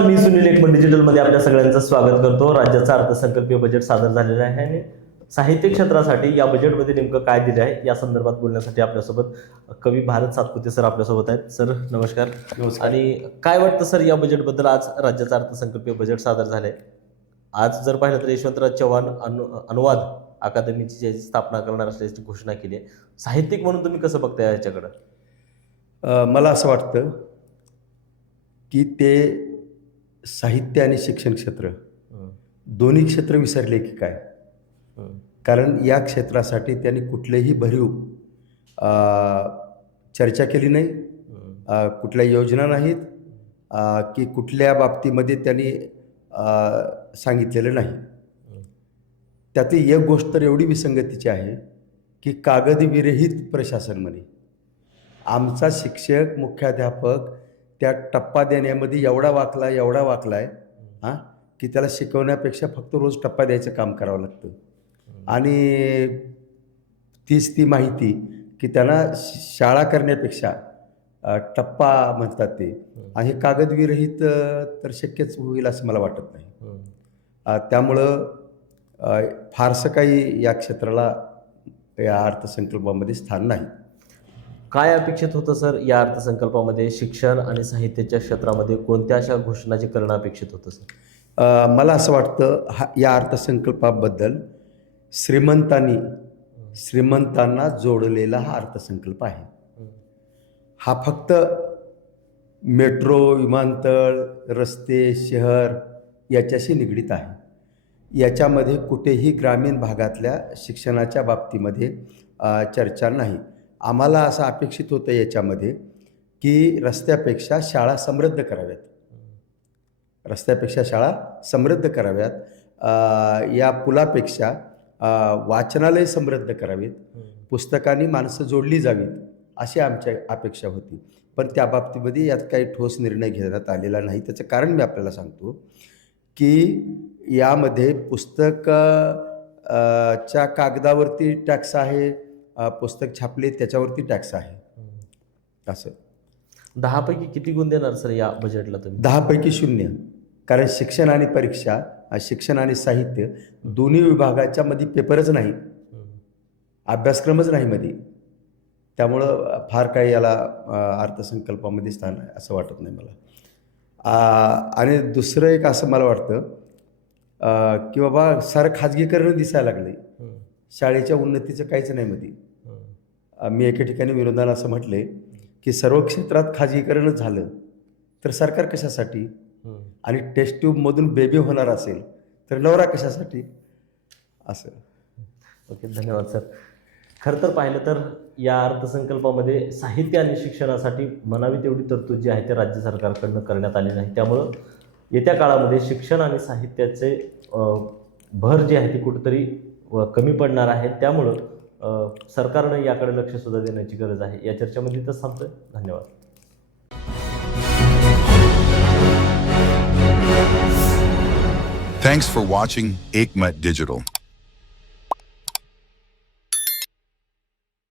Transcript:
मी सुनील एकमत डिजिटलमध्ये आपल्या सगळ्यांचं स्वागत करतो. राज्याचा अर्थसंकल्पीय बजेट सादर झालेला आहे आणि साहित्य क्षेत्रासाठी या बजेटमध्ये नेमकं काय दिलं आहे या संदर्भात बोलण्यासाठी आपल्यासोबत कवी भारत सातपुते सर आपल्यासोबत आहेत. सर नमस्कार. आणि काय वाटतं सर या बजेटबद्दल? आज राज्याचा अर्थसंकल्पीय बजेट सादर झालंय. आज जर पाहिलं तर यशवंतराव चव्हाण अनुवाद अकादमीची जी स्थापना करणार असल्याची घोषणा केली आहे. साहित्यिक म्हणून तुम्ही कसं बघताय याच्याकडं? मला असं वाटतं की ते साहित्य आणि शिक्षण क्षेत्र दोन्ही क्षेत्र विसरले की काय. कारण या क्षेत्रासाठी त्यांनी कुठलेही भरीव चर्चा केली नाही, कुठल्या योजना नाहीत की कुठल्या बाबतीमध्ये त्यांनी सांगितलेलं नाही. त्यातली एक गोष्ट तर एवढी विसंगतीची आहे की कागदविरहित प्रशासन म्हणे. आमचा शिक्षक मुख्याध्यापक त्या टप्पा देण्यामध्ये एवढा वाकला आहे की त्याला शिकवण्यापेक्षा फक्त रोज टप्पा द्यायचं काम करावं लागतं. आणि तीच ती माहिती की त्यांना शाळा करण्यापेक्षा टप्पा म्हणतात ते, आणि कागदविरहित तर शक्यच होईल असं मला वाटत नाही. त्यामुळं फारसं काही या क्षेत्राला या अर्थसंकल्पामध्ये स्थान नाही. काय अपेक्षित होतं सर या अर्थसंकल्पामध्ये? शिक्षण आणि साहित्याच्या क्षेत्रामध्ये कोणत्या अशा घोषणाचे करणं अपेक्षित होतं सर? मला असं वाटतं या अर्थसंकल्पाबद्दल श्रीमंतांना जोडलेला हा अर्थसंकल्प आहे. हा फक्त मेट्रो, विमानतळ, रस्ते, शहर याच्याशी निगडीत आहे. याच्यामध्ये कुठेही ग्रामीण भागातल्या शिक्षणाच्या बाबतीमध्ये चर्चा नाही. आम्हाला असं अपेक्षित होतं याच्यामध्ये की रस्त्यापेक्षा शाळा समृद्ध कराव्यात, या पुलापेक्षा वाचनालय समृद्ध करावीत, पुस्तकांनी माणसं जोडली जावीत अशी आमच्या अपेक्षा होती. पण त्या बाबतीमध्ये यात काही ठोस निर्णय घेण्यात आलेला नाही. त्याचं कारण मी आपल्याला सांगतो की यामध्ये च्या कागदावरती टॅक्स आहे, पुस्तक छापले त्याच्यावरती टॅक्स आहे. असं 10 पैकी किती गुण देणार सर या बजेटला तुम्ही? 10 पैकी 0. कारण शिक्षण आणि परीक्षा, शिक्षण आणि साहित्य दोन्ही विभागाच्या मध्ये पेपरच नाही, अभ्यासक्रमच नाही मध्ये. त्यामुळं फार काही याला अर्थसंकल्पामध्ये स्थान आहे असं वाटत नाही मला. आणि दुसरं एक असं मला वाटतं की बाबा सारं खाजगीकरण दिसायला लागले. शाळेच्या उन्नतीचं काहीच नाही मध्ये. मी एके ठिकाणी विरोधाला असं म्हटले की सर्व क्षेत्रात खाजगीकरणच झालं तर सरकार कशासाठी? आणि टेस्ट ट्यूबमधून बेबी होणार असेल तर नवरा कशासाठी? असं. ओके, धन्यवाद सर. खरं तर पाहिलं तर या अर्थसंकल्पामध्ये साहित्य आणि शिक्षणासाठी म्हणावी तेवढी तरतूद जी आहे ते राज्य सरकारकडनं करण्यात आली नाही. त्यामुळं येत्या काळामध्ये शिक्षण आणि साहित्याचे भर जी आहे ती कुठेतरी कमी पडणार आहे. त्यामुळं सरकारनं याकडे लक्षसुद्धा देण्याची गरज आहे. या चर्चेमध्ये इथंच थांबतोय. धन्यवाद. Thanks for watching Ekmat Digital.